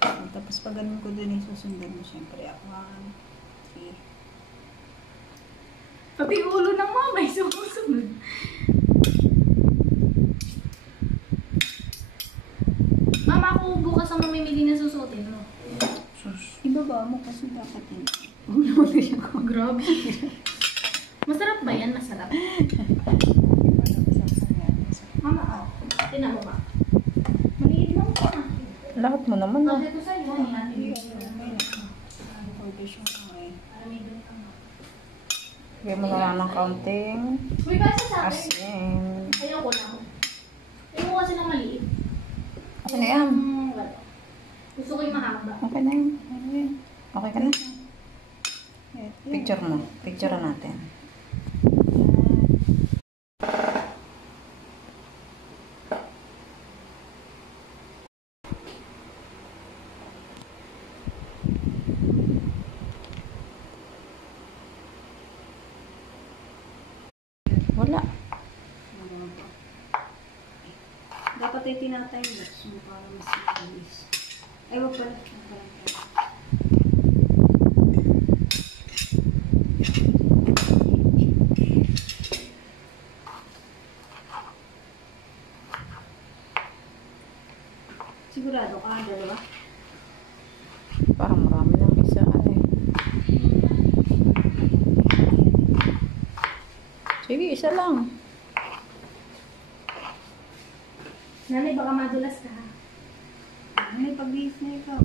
Tapos pag ganun ko din, susundan mo siyempre ako. 1, 3. Pati ulo ng mama ay sumusunod. Mama, ako bukas ang mamimili na susuotin mo. Sus. Ibaba mo kasi dapat yun. Ulo na siya ko. Grabe. Masarap ba yan? Masarap. Mama, oh. Tinan mo ba? Maliit lang ko na. Lahat mo naman Kasi ito sa'yo. Bigay mo naman ng kaunting Uy, kasi sa akin. asin. Ayoko lang. Ayoko kasi ng maliit. Okay na yan. Gusto ko yung mahaba. Okay na yan. Okay ka na. Picture mo. Picture natin. Wala. Dapat ay tinatay mo para mas mabilis. Ay, wag pala. Sigurado ka, dalawa? Parang marami ng isa. Sige, isa lang. Nanay, baka madulas ka ha. Nanay, pag-bihis na ikaw.